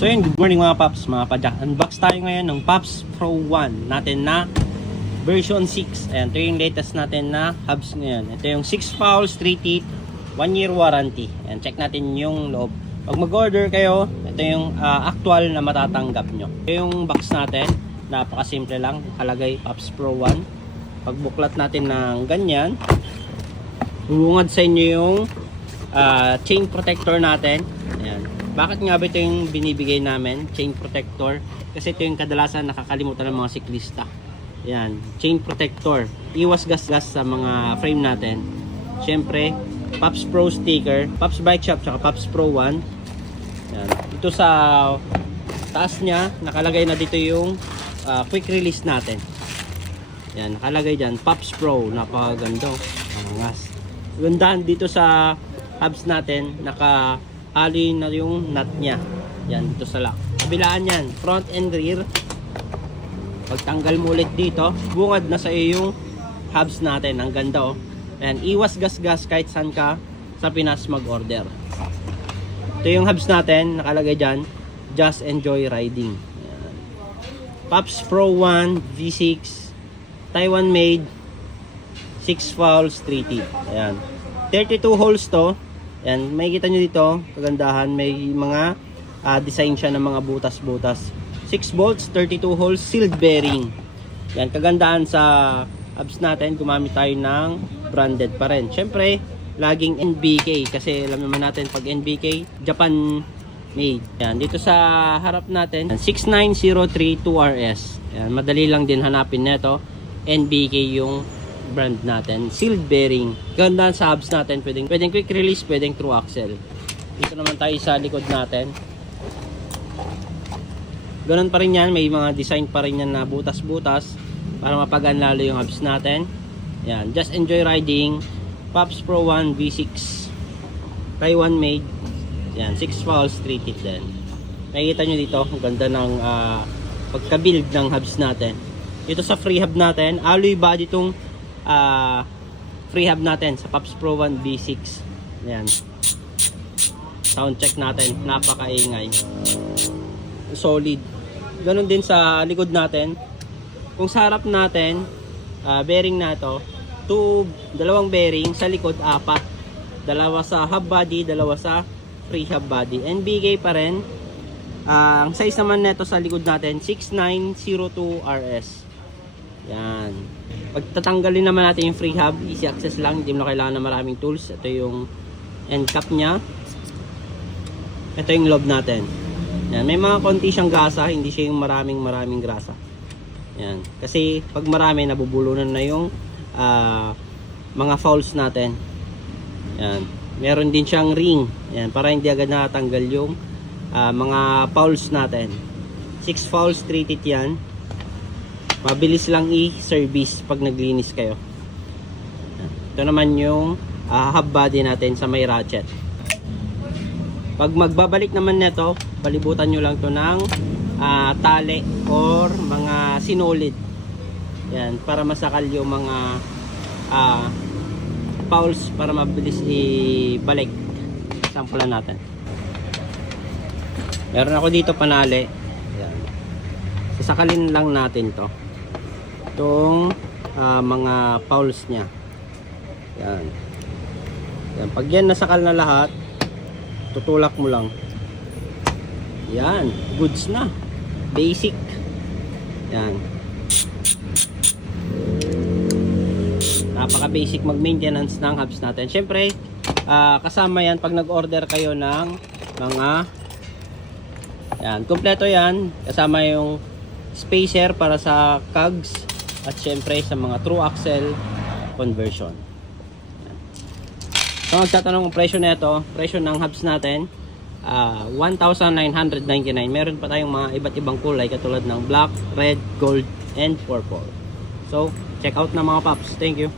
So yun, good morning mga Paps, mga Padyak. Unbox tayo ngayon ng Paps Pro 1 natin na version 6. Ayan, ito yung latest natin na hubs ngayon. Ito yung 6 fouls, 3 teeth, 1 year warranty. Ayan, check natin yung loob. Pag mag-order kayo, ito yung actual na matatanggap nyo. Ito yung box natin, napakasimple lang. Kalagay Paps Pro 1. Pagbuklat natin ng ganyan, bubungad sa inyo yung chain protector natin. Ayan. Bakit nga ba ito yung binibigay namin, chain protector? Kasi ito yung kadalasan nakakalimutan ng mga siklista. Ayan, chain protector. Iwas gas-gas sa mga frame natin. Siyempre, Paps Pro sticker, Paps Bike Shop, saka Paps Pro 1. Ayan. Ito sa taas niya, nakalagay na dito yung quick release natin. Ayan, nakalagay dyan, Paps Pro. Napakaganda. Angas. Gandaan dito sa hubs natin, naka-alloy na yung nut niya. Yan, dito sa lock. Kabilaan yan, front and rear. Pagtanggal mo ulit dito, bungad na sa iyo yung hubs natin. Ang ganda oh. Ayan, iwas gas-gas kahit saan ka sa Pinas mag-order. Ito yung hubs natin, nakalagay dyan, just enjoy riding. Ayan. Paps Pro 1 V6, Taiwan made, 6 fouls, 3 teeth. Ayan. 32 holes to. Ayan, makikita nyo dito, kagandahan, may mga design siya ng mga butas-butas. 6 bolts, 32 holes, sealed bearing. Ayan, kagandahan sa hubs natin, gumamit tayo ng branded pa rin. Siyempre, laging NBK, kasi alam naman natin pag NBK, Japan made. Ayan, dito sa harap natin, 69032RS. Ayan, madali lang din hanapin nito. NBK yung brand natin, sealed bearing. Ganda sa hubs natin, pwedeng quick release, pwedeng through axle. Dito naman tayo sa likod natin. Ganun pa rin yan, may mga design pa rin yan na butas-butas para mapagaan lalo yung hubs natin. Yan, just enjoy riding. Paps Pro 1 V6, Taiwan made. Yan, 6 fouls, 3 teeth din. Nakikita nyo dito, ang ganda ng pagka-build ng hubs natin. Dito sa free hub natin, alloy body itong free hub natin sa Paps Pro 1 V6. Ayan. Sound check natin, napakaingay, solid. Ganon din sa likod natin. Kung sa harap natin, bearing na to, dalawang bearing, sa likod 4. Dalawa sa hub body, dalawa sa free hub body. NBK pa rin. Ang size naman nito sa likod natin, 6902RS. Yan. Pagtatanggalin naman natin yung free hub, easy access lang, hindi mo na kailangan ng maraming tools. Ito yung end cap nya. Ito yung lobe natin. Yan. May mga konti siyang gasa, hindi siya yung maraming grasa. Yan. Kasi pag marami, nabubulunan na yung mga fouls natin. Yan. Meron din siyang ring. Yan. Para hindi agad natanggal yung mga fouls natin. 6 fouls, 3 teeth yan. Mabilis lang i-service pag naglinis kayo. Ito naman yung hub body natin sa may ratchet. Pag magbabalik naman nito, balibutan nyo lang to ng tali or mga sinulid. Yan, para masakal yung mga fouls para mabilis ibalik. Sampulan natin. Meron ako dito panali. Yan. Sasakalin lang natin to. Itong mga fouls nya. Yan. Yan. Pag yan nasakal na lahat, tutulak mo lang. Yan. Goods na. Basic. Yan. Napaka basic mag-maintenance ng hubs natin. Siyempre, kasama yan pag nag-order kayo ng mga yan. Kompleto yan. Kasama yung spacer para sa cogs. At syempre sa mga true axle conversion. So magtatanong ang presyo nito, presyo ng hubs natin 1,999. Meron pa tayong mga iba't ibang kulay katulad ng black, red, gold, and purple. So check out na mga paps. Thank you.